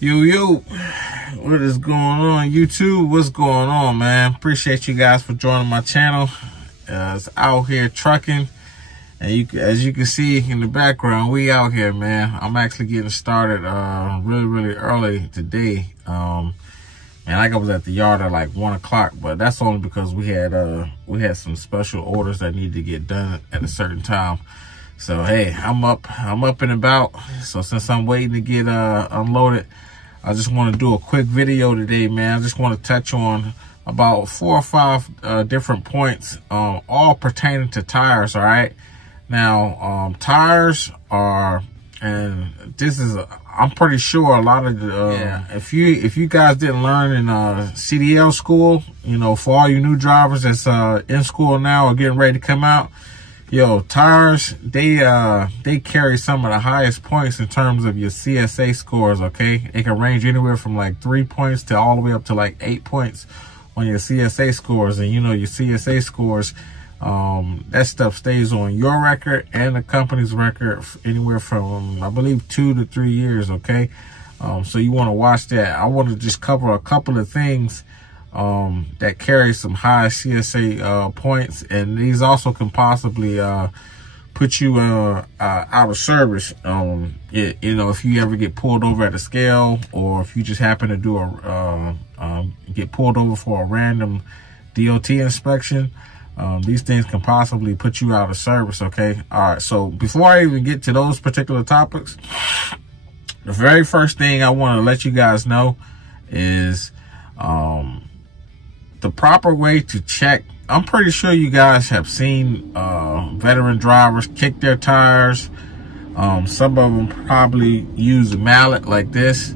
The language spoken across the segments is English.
Yo, what is going on, YouTube? What's going on, man? Appreciate you guys for joining my channel. It's out here trucking, and as you can see in the background, we out here, man. I'm actually getting started really early today. And I was at the yard at like 1 o'clock, but that's only because we had some special orders that need to get done at a certain time. So hey, I'm up and about. So since I'm waiting to get unloaded, I just want to do a quick video today, man. I just want to touch on about 4 or 5 different points, all pertaining to tires. All right. Now, tires are, and this is, I'm pretty sure a lot of the, if you guys didn't learn in CDL school, you know, for all you new drivers that's in school now or getting ready to come out, yo, tires, they carry some of the highest points in terms of your CSA scores, okay? It can range anywhere from like 3 points to all the way up to like 8 points on your CSA scores. And you know, your CSA scores, that stuff stays on your record and the company's record anywhere from, I believe, 2 to 3 years, okay? So you want to watch that. I want to just cover a couple of things that carry some high CSA points, and these also can possibly put you out of service. You know, if you ever get pulled over at a scale, or if you just happen to do get pulled over for a random DOT inspection, these things can possibly put you out of service. Okay, all right. So before I even get to those particular topics, the very first thing I want to let you guys know is the proper way to check. I'm pretty sure you guys have seen veteran drivers kick their tires. Some of them probably use a mallet like this.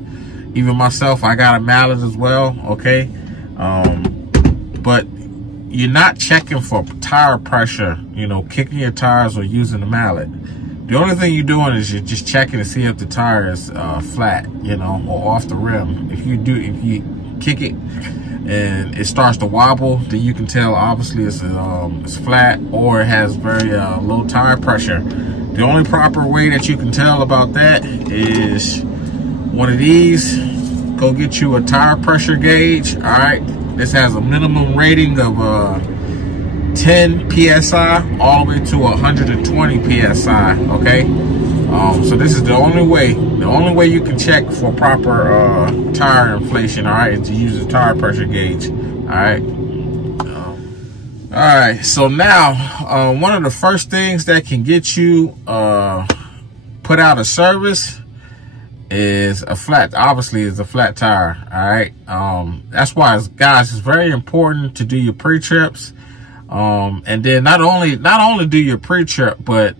Even myself, I got a mallet as well, okay? But you're not checking for tire pressure, you know, kicking your tires or using the mallet. The only thing you're doing is you're just checking to see if the tire is flat, you know, or off the rim. If you kick it and it starts to wobble, then you can tell obviously it's flat or it has very low tire pressure. The only proper way that you can tell about that is one of these. Go get you a tire pressure gauge. All right, this has a minimum rating of 10 psi all the way to 120 psi. Okay, so this is the only way you can check for proper tire inflation, all right, is to use a tire pressure gauge. All right, so now one of the first things that can get you put out of service is a flat tire. All right, that's why, guys, it's very important to do your pre-trips, and then not only do your pre-trip, but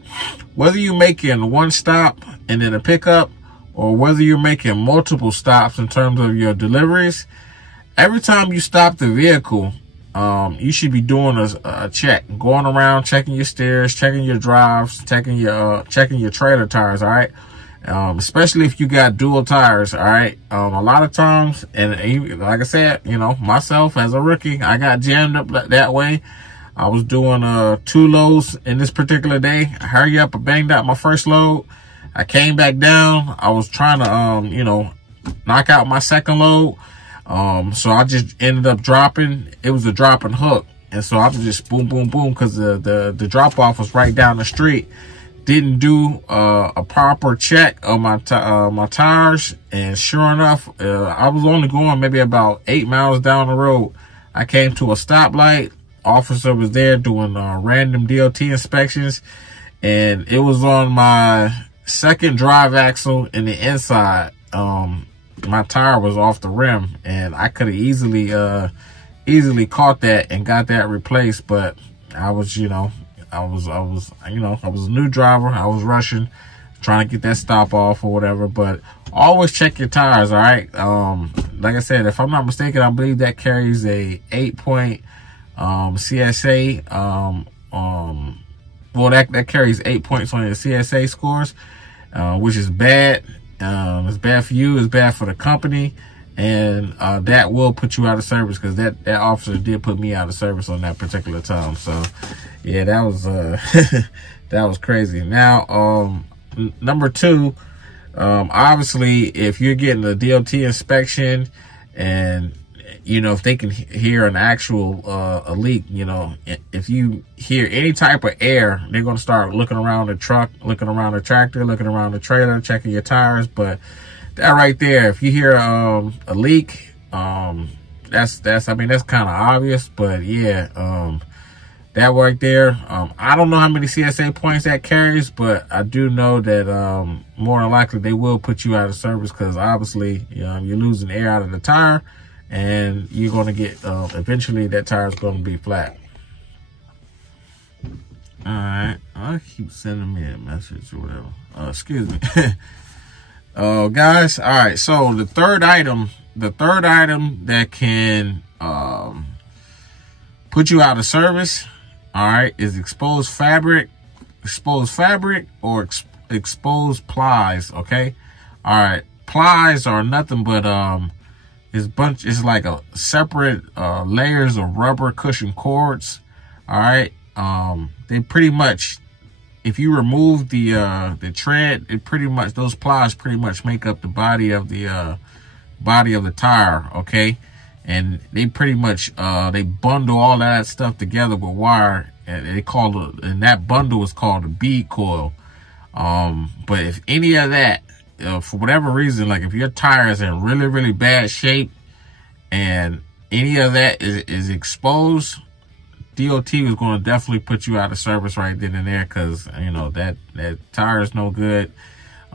whether you're making one stop and then a pickup, or whether you're making multiple stops in terms of your deliveries, every time you stop the vehicle, you should be doing a check, going around checking your steers, checking your drives, checking your trailer tires. All right, especially if you got dual tires. All right, a lot of times, and like I said, you know, myself as a rookie, I got jammed up that way. I was doing 2 loads in this particular day. I hurry up, I banged out my first load. I came back down. I was trying to, you know, knock out my second load. So I just ended up dropping. It was a drop and hook. And so I was just boom, boom, boom, because the drop off was right down the street. Didn't do a proper check on my tires. And sure enough, I was only going maybe about 8 miles down the road. I came to a stoplight. Officer was there doing random DOT inspections, and it was on my second drive axle in the inside. My tire was off the rim, and I could have easily caught that and got that replaced. But I was a new driver. I was rushing, trying to get that stop off or whatever. But always check your tires. All right. Like I said, if I'm not mistaken, I believe that carries a 8-point CSA. Well, that carries 8 points on your CSA scores, which is bad. It's bad for you, it's bad for the company, and that will put you out of service, because that officer did put me out of service on that particular time. So yeah, that was that was crazy. Now number 2, Obviously, if you're getting a DOT inspection and, you know, if they can hear an actual a leak, you know, if you hear any type of air, they're going to start looking around the truck, looking around the tractor, looking around the trailer, checking your tires. But that right there, if you hear a leak, that's I mean, that's kind of obvious. But yeah, that right there, I don't know how many CSA points that carries, but I do know that more than likely they will put you out of service, because obviously you're losing air out of the tire, and you're going to get, eventually that tire is going to be flat. All right, I keep sending me a message or whatever. Excuse me. Guys, all right, so the third item that can put you out of service, all right, is exposed fabric or exposed plies. Okay, all right, plies are nothing but it's like a separate layers of rubber cushion cords. All right, they pretty much, if you remove the tread, it pretty much, those plies pretty much make up the body of the tire. Okay. And they pretty much, they bundle all that stuff together with wire, and and that bundle is called a bead coil. But if any of that, for whatever reason, like if your tire is in really, really bad shape and any of that is exposed, DOT was going to definitely put you out of service right then and there, because, you know, that tire is no good.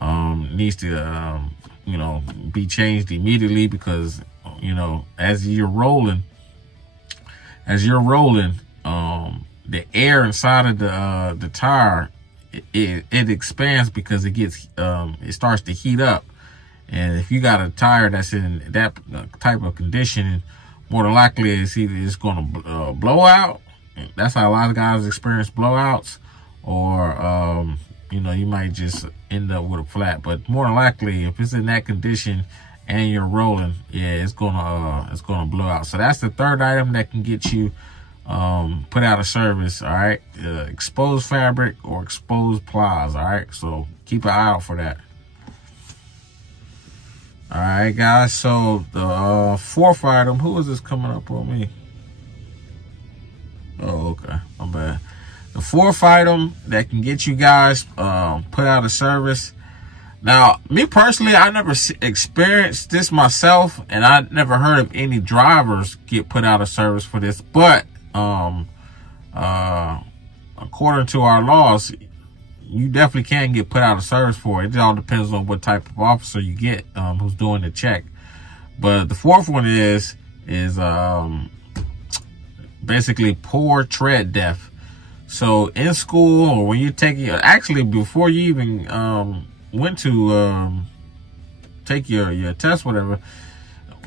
Needs to, you know, be changed immediately, because, you know, as you're rolling, the air inside of the tire, it expands because it gets, it starts to heat up. And if you got a tire that's in that type of condition, more than likely it's either it's going to blow out. That's how a lot of guys experience blowouts, or, you know, you might just end up with a flat. But more than likely, if it's in that condition and you're rolling, yeah, it's gonna blow out. So that's the third item that can get you put out of service. All right, exposed fabric or exposed plies. All right, so keep an eye out for that. All right, guys. So the fourth item, who is this coming up on me? Oh, okay, my bad. The fourth item that can get you guys put out of service. Now, me personally, I never experienced this myself, and I never heard of any drivers get put out of service for this. But according to our laws, you definitely can get put out of service for it. It all depends on what type of officer you get who's doing the check. But the fourth one is basically poor tread depth. So in school, or when you're taking, actually before you even went to take your test, whatever,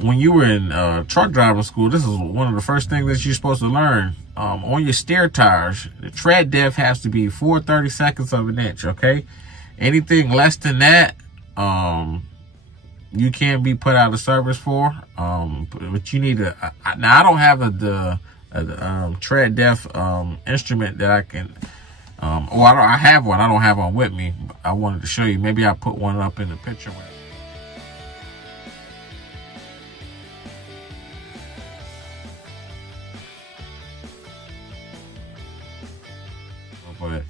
when you were in truck driving school, this is one of the first things that you're supposed to learn. On your steer tires, the tread depth has to be 4/32 of an inch. Okay, anything less than that, you can't be put out of service for. But you need to. Now I don't have the tread depth instrument that I can. I have one. I don't have one with me. I wanted to show you. Maybe I'll put one up in the picture. But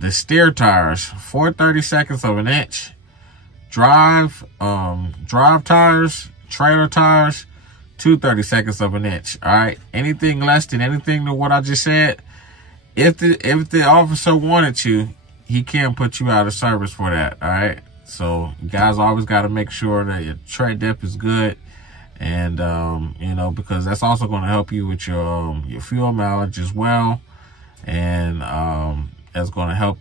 the steer tires, 4/32 of an inch. Drive tires, trailer tires, 2/32 of an inch. All right. Anything less than anything to what I just said, if the officer wanted to, he can put you out of service for that. All right. So you guys always got to make sure that your tread depth is good, and you know, because that's also going to help you with your fuel mileage as well, and that's going to help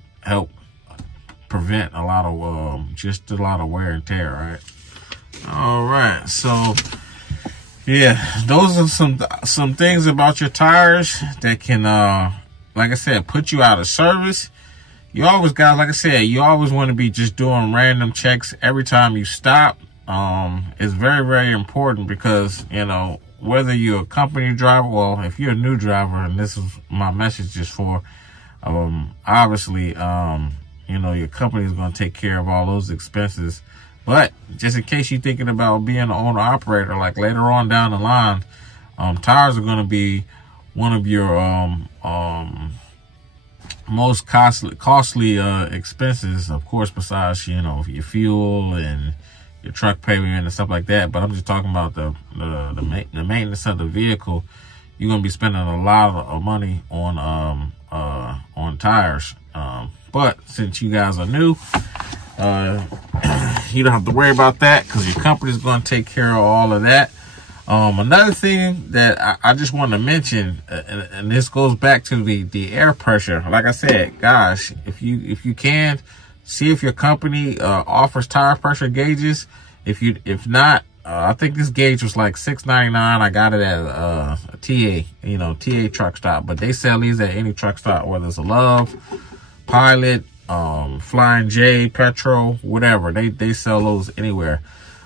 prevent a lot of just a lot of wear and tear. Right. All right. So yeah, those are some things about your tires that can, like I said, put you out of service. You always got, like I said, you always want to be just doing random checks every time you stop. It's very, very important, because, you know, whether you're a company driver, well, if you're a new driver, and this is my message just for, obviously, you know, your company is going to take care of all those expenses. But just in case you're thinking about being an owner operator, like later on down the line, tires are going to be one of your most costly expenses, of course, besides, you know, your fuel and your truck payment and stuff like that. But I'm just talking about the maintenance of the vehicle. You're going to be spending a lot of money on tires. But since you guys are new, you don't have to worry about that because your company is going to take care of all of that. Another thing that I just want to mention, and this goes back to the air pressure. Like I said, guys, if you can, see if your company offers tire pressure gauges. If not, I think this gauge was like $6.99. I got it at a TA, you know, TA truck stop. But they sell these at any truck stop, whether it's a Love, Pilot, Flying J, Petro, whatever. They sell those anywhere.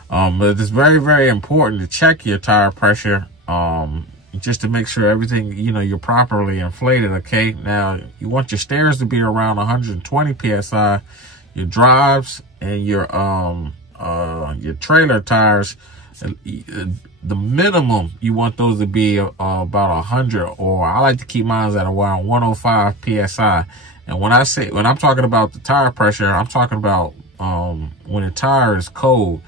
But it's very, very important to check your tire pressure, just to make sure everything, you know, you're properly inflated. Okay. Now you want your stairs to be around 120 PSI, your drives and your trailer tires, the minimum you want those to be about 100, or I like to keep mine at around 105 PSI. And when I'm talking about the tire pressure, I'm talking about when the tire is cold.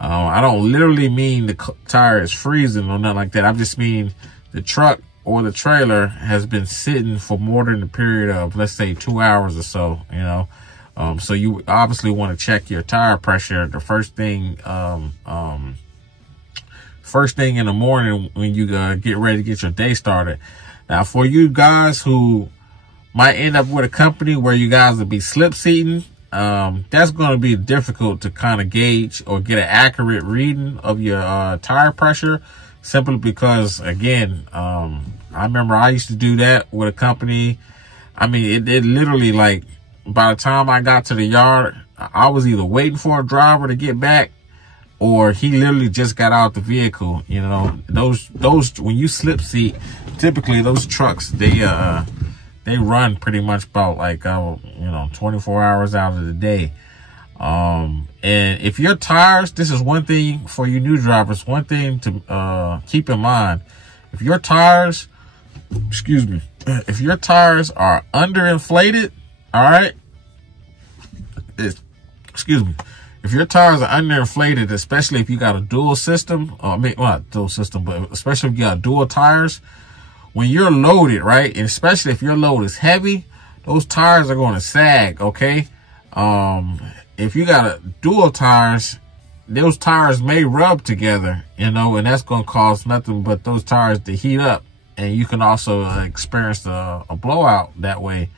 I don't literally mean the tire is freezing or nothing like that. I just mean the truck or the trailer has been sitting for more than a period of, let's say, 2 hours or so, you know. So you obviously want to check your tire pressure the first thing in the morning when you get ready to get your day started. Now, for you guys who might end up with a company where you guys will be slip seating, that's going to be difficult to kind of gauge or get an accurate reading of your tire pressure, simply because, again, I remember I used to do that with a company. I mean, it literally, like, by the time I got to the yard, I was either waiting for a driver to get back, or he literally just got out the vehicle. You know, those when you slip seat, typically those trucks, they run pretty much about like, you know, 24 hours out of the day. And if your tires, this is one thing for you new drivers, one thing to keep in mind. If your tires, if your tires are underinflated, all right, if your tires are underinflated, especially if you got a dual system, or well, not dual system, but especially if you got dual tires, when you're loaded, right, and especially if your load is heavy, those tires are going to sag, okay? If you got a dual tires, those tires may rub together, you know, and that's going to cause nothing but those tires to heat up, and you can also experience a blowout that way.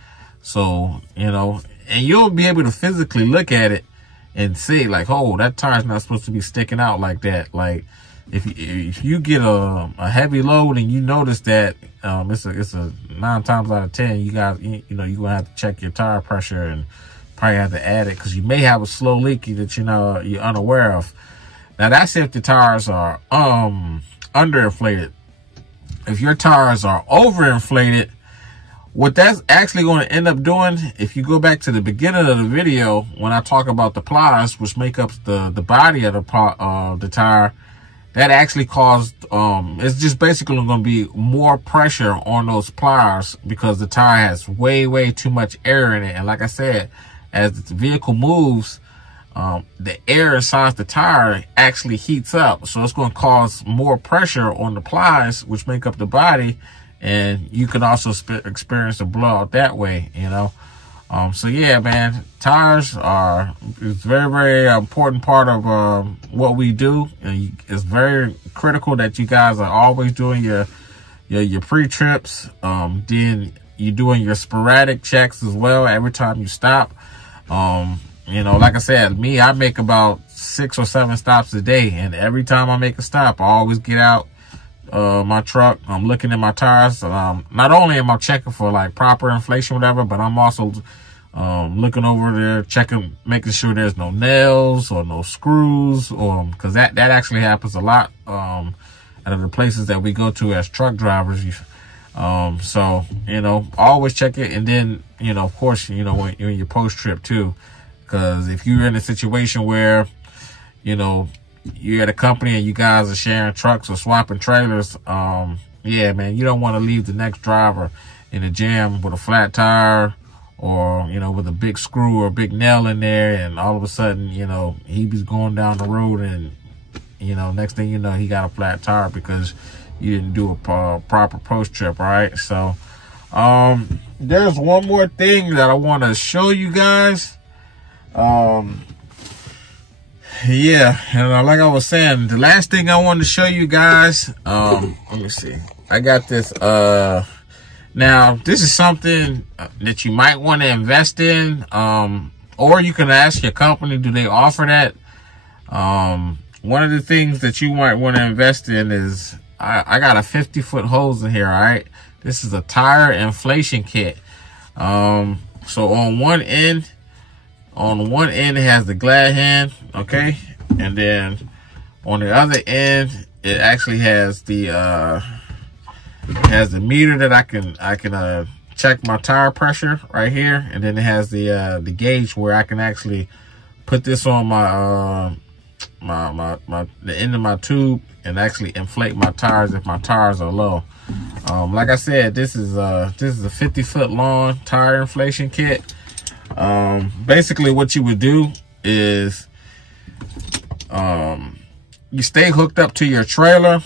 So, you know, and you'll be able to physically look at it and see, like, oh, that tire's not supposed to be sticking out like that. Like, if you get a heavy load and you notice that it's a 9 times out of 10, you know, you're gonna have to check your tire pressure and probably have to add it, because you may have a slow leak that, you know, you're unaware of. Now that's if the tires are underinflated. If your tires are overinflated, what that's actually going to end up doing, if you go back to the beginning of the video when I talk about the plies, which make up the body of the tire, that actually caused, it's just basically going to be more pressure on those pliers, because the tire has way too much air in it. And like I said, as the vehicle moves, the air inside the tire actually heats up. So it's going to cause more pressure on the plies, which make up the body. And you can also experience a blowout that way, you know. So yeah, man, tires are it's very important part of what we do. And it's very critical that you guys are always doing your pre-trips. Then you're doing your sporadic checks as well every time you stop. You know, like I said, I make about 6 or 7 stops a day, and every time I make a stop, I always get out my truck. I'm looking at my tires. Not only am I checking for like proper inflation, whatever, but I'm also looking over there, checking, making sure there's no nails or no screws, because that actually happens a lot at the places that we go to as truck drivers. So, you know, always check it. And then, you know, of course, you know, when you're in your post trip too, because if you're in a situation where, you know, you're at a company and you guys are sharing trucks or swapping trailers, yeah, man, you don't want to leave the next driver in a jam with a flat tire, or, you know, with a big screw or a big nail in there, and all of a sudden, you know, he's going down the road and, you know, next thing you know, he got a flat tire because you didn't do a proper post trip, right? So, there's one more thing that I want to show you guys. Yeah, and like I was saying, the last thing I wanted to show you guys, let me see. I got this, now, this is something that you might want to invest in, or you can ask your company, do they offer that? One of the things that you might want to invest in is, I got a 50-foot hose in here, all right? This is a tire inflation kit. So on one end it has the glad hand, okay? And then on the other end, it actually has the meter that I can check my tire pressure right here, and then it has the gauge where I can actually put this on my the end of my tube and actually inflate my tires if my tires are low. Like I said, this is a 50-foot long tire inflation kit. Basically what you would do is you stay hooked up to your trailer.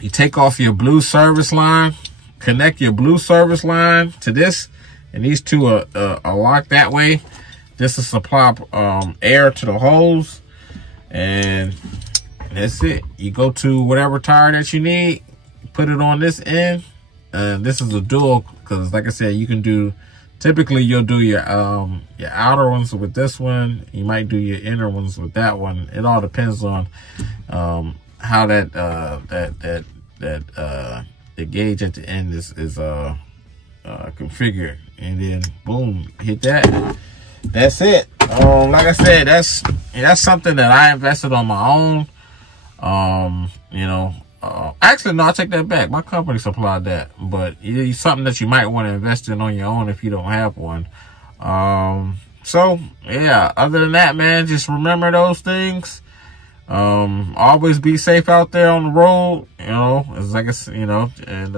You take off your blue service line, connect your blue service line to this, and these two are locked that way. This will supply air to the hose, and that's it. You go to whatever tire that you need, put it on this end. This is a dual, because like I said, you can do, typically you'll do your outer ones with this one. You might do your inner ones with that one. It all depends on how the gauge at the end is configured. And then boom, hit that. That's it. Like I said, that's something that I invested on my own. You know, actually no, I take that back. My company supplied that, but it's something that you might want to invest in on your own if you don't have one. So yeah, other than that, man, just remember those things. Always be safe out there on the road, you know, as like I said, you know, and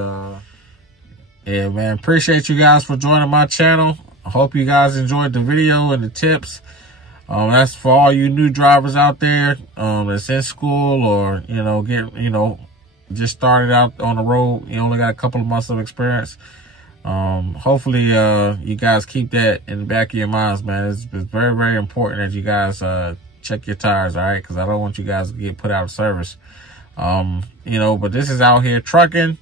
yeah, man, appreciate you guys for joining my channel. I hope you guys enjoyed the video and the tips. That's for all you new drivers out there that's in school, or, you know, just started out on the road. You only got a couple of months of experience. Hopefully you guys keep that in the back of your minds, man. It's very, very important that you guys check your tires, all right? Because I don't want you guys to get put out of service. You know, but this is out here trucking.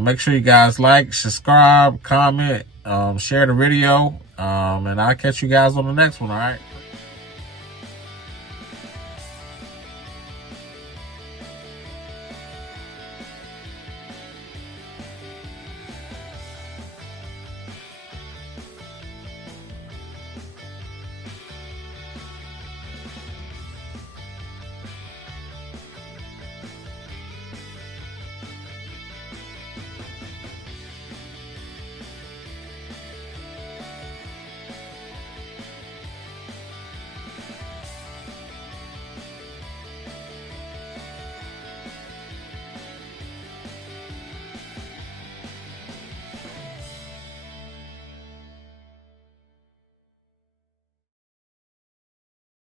Make sure you guys like, subscribe, comment, share the video, and I'll catch you guys on the next one, all right?